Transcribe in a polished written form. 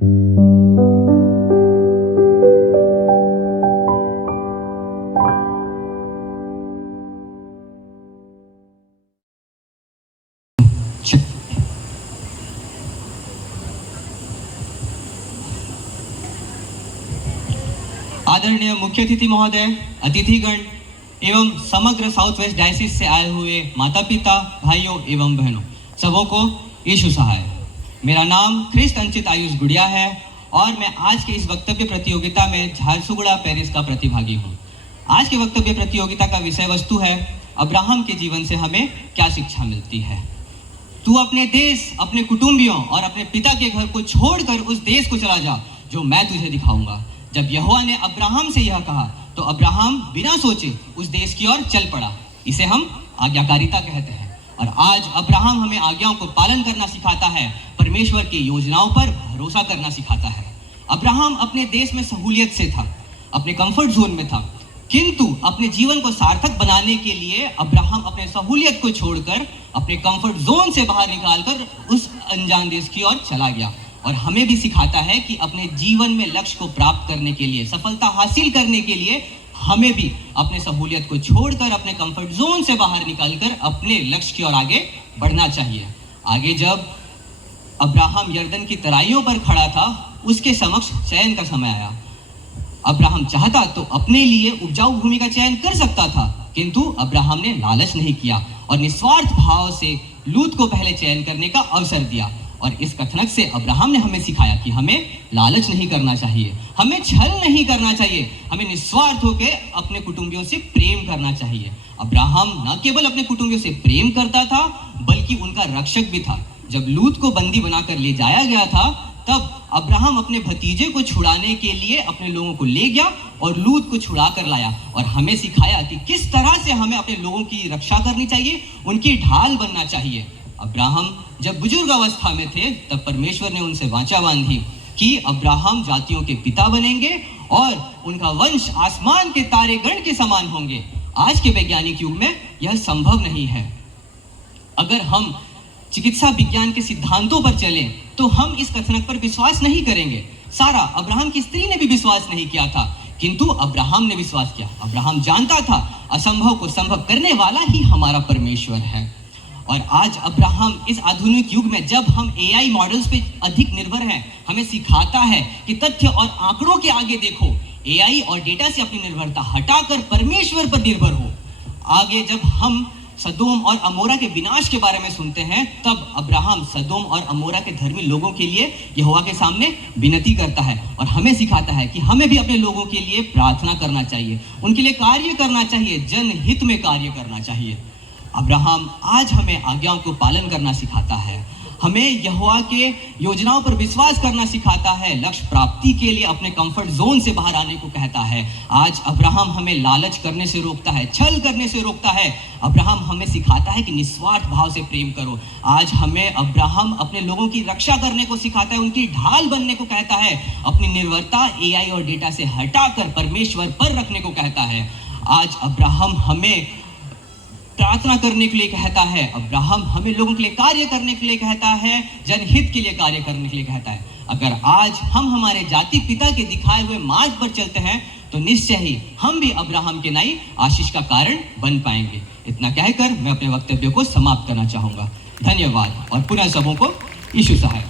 आदरणीय मुख्य अतिथि महोदय, अतिथिगण एवं समग्र साउथ वेस्ट डायसिस से आए हुए माता पिता, भाइयों एवं बहनों, सबों को यीशु सहाय। मेरा नाम ख्रिस्त अंचित आयुष गुड़िया है और मैं आज के इस वक्तव्य प्रतियोगिता में झारसुगुड़ा पेरिस का प्रतिभागी हूँ। आज के वक्तव्य प्रतियोगिता का विषय वस्तु है अब्राहम के जीवन से हमें क्या शिक्षा मिलती है। तू अपने देश, अपने कुटुंबियों और अपने पिता के घर को छोड़कर उस देश को चला जा जो मैं तुझे दिखाऊंगा। जब यहोवा ने अब्राहम से यह कहा तो अब्राहम बिना सोचे उस देश की ओर चल पड़ा। इसे हम आज्ञाकारिता कहते हैं। और आज अब्राहम हमें आज्ञाओं को पालन करना सिखाता है, परमेश्वर की योजनाओं पर भरोसा करना सिखाता है। अब्राहम अपने देश में सहूलियत से था, अपने कंफर्ट जोन में था, किंतु अपने जीवन को सार्थक बनाने के लिए अब्राहम अपने सहूलियत को छोड़कर अपने कंफर्ट जोन से बाहर निकालकर उस अनजान देश की ओर चला गया। और हमें भी सिखाता है कि अपने जीवन में लक्ष्य को प्राप्त करने के लिए, सफलता हासिल करने के लिए हमें भी अपने सहूलियत को छोड़कर अपने कंफर्ट जोन से बाहर निकलकर अपने लक्ष्य की ओर आगे बढ़ना चाहिए। आगे जब अब्राहम यर्दन की तराइयों पर खड़ा था, उसके समक्ष चयन का समय आया। अब्राहम चाहता तो अपने लिए उपजाऊ भूमि का चयन कर सकता था, किंतु अब्राहम ने लालच नहीं किया और निस्वार्थ भाव से लूत को पहले चयन करने का अवसर दिया। और इस कथनक से अब्राहम ने हमें सिखाया कि हमें लालच नहीं करना चाहिए, हमें छल नहीं करना चाहिए, हमें निस्वार्थ होकर अपने कुटुंबियों से प्रेम करना चाहिए। अब्राहम न केवल अपने कुटुंबियों से प्रेम करता था बल्कि उनका रक्षक भी था। जब लूत को बंदी बनाकर ले जाया गया था तब अब्राहम अपने भतीजे को छुड़ाने के लिए अपने लोगों को ले गया और लूत को छुड़ा कर लाया और हमें सिखाया कि किस तरह से हमें अपने लोगों की रक्षा करनी चाहिए, उनकी ढाल बनना चाहिए। अब्राहम जब बुजुर्ग अवस्था में थे तब परमेश्वर ने उनसे वाचा बांधी कि अब्राहम जातियों के पिता बनेंगे और उनका वंश आसमान के तारे गण के समान होंगे। आज के वैज्ञानिक युग में यह संभव नहीं है। अगर हम चिकित्सा विज्ञान के सिद्धांतों पर चलें तो हम इस कथनक पर विश्वास नहीं करेंगे। सारा, अब्राहम की स्त्री ने भी विश्वास नहीं किया था, किंतु अब्राहम ने विश्वास किया। अब्राहम जानता था असंभव को संभव करने वाला ही हमारा परमेश्वर है। और आज अब्राहम इस आधुनिक युग में जब हम एआई मॉडल्स पे अधिक निर्भर हैं, हमें सिखाता है कि तथ्य और आंकड़ों के आगे देखो, एआई और डेटा से अपनी निर्भरता हटाकर परमेश्वर पर निर्भर हो। आगे जब हम सदोम और अमोरा के विनाश के बारे में सुनते हैं तब अब्राहम सदोम और अमोरा के धर्मी लोगों के लिए यहोवा के सामने विनती करता है और हमें सिखाता है कि हमें भी अपने लोगों के लिए प्रार्थना करना चाहिए, उनके लिए कार्य करना चाहिए, जनहित में कार्य करना चाहिए। अब्राहम आज हमें आज्ञाओं को पालन करना सिखाता है, हमें यहोवा के योजनाओं पर विश्वास करना सिखाता है, लक्ष्य प्राप्ति के लिए अपने कंफर्ट जोन से बाहर आने को कहता है। आज अब्राहम हमें लालच करने से रोकता है, छल करने से रोकता है। अब्राहम हमें सिखाता है कि निस्वार्थ भाव से प्रेम करो। आज हमें अब्राहम अपने लोगों की रक्षा करने को सिखाता है, उनकी ढाल बनने को कहता है, अपनी निर्भरता एआई और डेटा से हटाकर परमेश्वर पर रखने को कहता है। आज अब्राहम हमें प्रार्थना करने के लिए कहता है, अब्राहम हमें लोगों के लिए कार्य करने के लिए कहता है, जनहित के लिए कार्य करने के लिए कहता है। अगर आज हम हमारे जाति पिता के दिखाए हुए मार्ग पर चलते हैं तो निश्चय ही हम भी अब्राहम के नाई आशीष का कारण बन पाएंगे। इतना कहकर मैं अपने वक्तव्य को समाप्त करना चाहूंगा। धन्यवाद और पुनः सबों को यीशु सहाय।